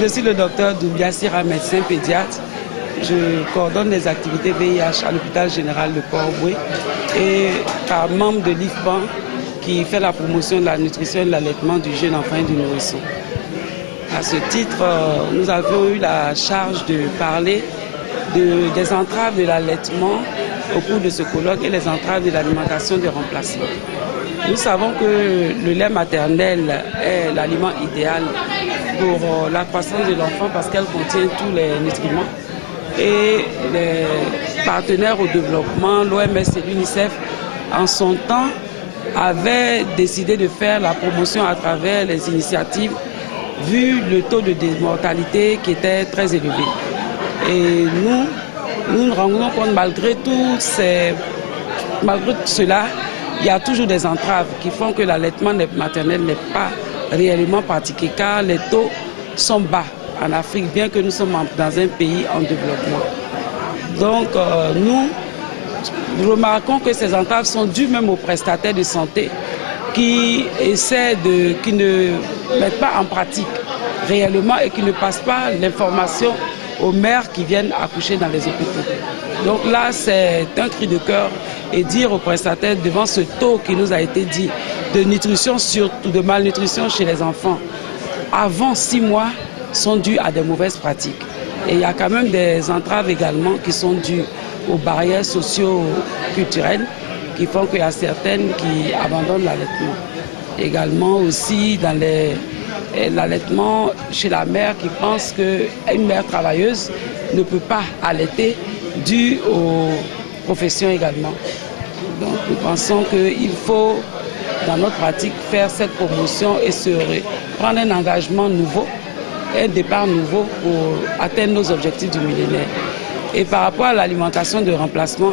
Je suis le docteur Doumbia Sira, médecin pédiatre. Je coordonne les activités VIH à l'hôpital général de Port-au-Prince et par membre de l'IFBAN qui fait la promotion de la nutrition et de l'allaitement du jeune enfant et du nourrisson. À ce titre, nous avons eu la charge de parler des entraves de l'allaitement au cours de ce colloque et les entraves de l'alimentation de remplacement. Nous savons que le lait maternel est l'aliment idéal pour la croissance de l'enfant parce qu'elle contient tous les nutriments. Et les partenaires au développement, l'OMS et l'UNICEF, en son temps, avaient décidé de faire la promotion à travers les initiatives, vu le taux de démortalité qui était très élevé. Et nous nous rendons compte, malgré cela, il y a toujours des entraves qui font que l'allaitement maternel n'est pas réellement pratiqué, car les taux sont bas en Afrique, bien que nous sommes dans un pays en développement. Donc nous remarquons que ces entraves sont dues même aux prestataires de santé qui ne mettent pas en pratique réellement et qui ne passent pas l'information aux mères qui viennent accoucher dans les hôpitaux. Donc là, c'est un cri de cœur et dire aux prestataires devant ce taux qui nous a été dit de nutrition, surtout de malnutrition chez les enfants, avant 6 mois, sont dus à des mauvaises pratiques. Et il y a quand même des entraves également qui sont dues aux barrières socio-culturelles qui font qu'il y a certaines qui abandonnent l'allaitement. Également aussi dans l'allaitement chez la mère qui pense qu'une mère travailleuse ne peut pas allaiter dû aux professions également. Donc nous pensons qu'il faut dans notre pratique faire cette promotion et prendre un engagement nouveau, un départ nouveau pour atteindre nos objectifs du millénaire. Et par rapport à l'alimentation de remplacement,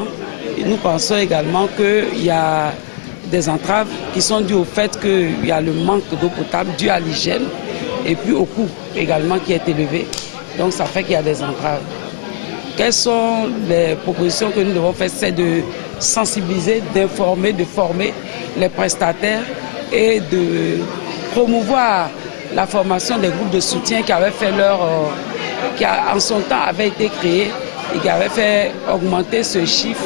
nous pensons également qu'il y a des entraves qui sont dues au fait qu'il y a le manque d'eau potable dû à l'hygiène et puis au coût également qui est élevé. Donc ça fait qu'il y a des entraves. Quelles sont les propositions que nous devons faire? C'est de sensibiliser, d'informer, de former les prestataires et de promouvoir la formation des groupes de soutien qui avaient fait qui en son temps avaient été créés et qui avaient fait augmenter ce chiffre.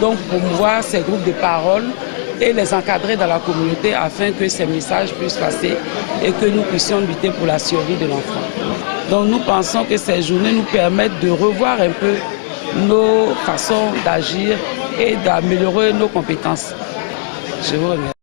Donc promouvoir ces groupes de parole et les encadrer dans la communauté afin que ces messages puissent passer et que nous puissions lutter pour la survie de l'enfant. Donc nous pensons que ces journées nous permettent de revoir un peu nos façons d'agir et d'améliorer nos compétences. Je vous remercie.